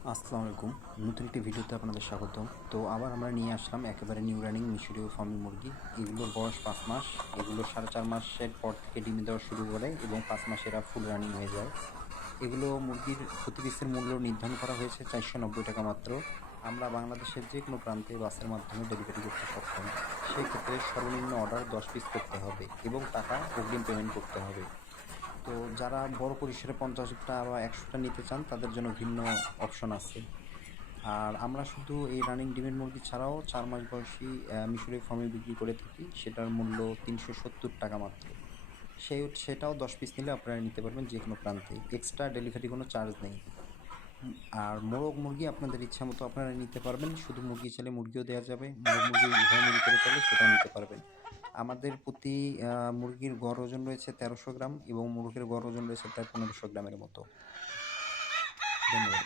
আসসালামু আলাইকুম। নতুন একটি ভিডিওতে আপনাদের স্বাগতম। তো আবার আমরা নিয়ে আসলাম একেবারে নিউ রানিং মিশরীয় ফার্মি মুরগি। এগুলোর বয়স পাঁচ মাস। এগুলো সাড়ে চার মাসের পর থেকে ডিমে দেওয়া শুরু করে এবং পাঁচ মাসে এরা ফুল রানিং হয়ে যায়। এগুলো মুরগির প্রতি মূল্য নির্ধারণ করা হয়েছে চারশো নব্বই টাকা মাত্র। আমরা বাংলাদেশের যে কোনো প্রান্তে বাসের মাধ্যমে ডেলিভারি করতে সক্ষম। সেই ক্ষেত্রে সর্বনিম্ন অর্ডার দশ পিস করতে হবে এবং টাকা অগ্রিম পেমেন্ট করতে হবে। তো যারা বড় পরিসরে পঞ্চাশটা বা একশোটা নিতে চান, তাদের জন্য ভিন্ন অপশন আছে। আর আমরা শুধু এই রানিং ডিমের মুরগি ছাড়াও চার মাস বয়সী মিশরি ফার্মে বিক্রি করে থাকি। সেটার মূল্য তিনশো সত্তর টাকা মাত্র। সেই সেটাও দশ পিস নিলে আপনারা নিতে পারবেন যে কোনো প্রান্তে। এক্সট্রা ডেলিভারি কোনো চার্জ নেই। আর মোরগ মুরগি আপনাদের ইচ্ছা মতো আপনারা নিতে পারবেন। শুধু মুরগি চাইলে মুরগিও দেওয়া যাবে। মোরগ মুরগি উভয় করে চাইলে সেটাও নিতে পারবেন। আমাদের প্রতি মুরগির গড় ওজন রয়েছে তেরোশো গ্রাম এবং মুরগির গড় ওজন রয়েছে প্রায় পনেরোশো গ্রামের মতো। ধন্যবাদ।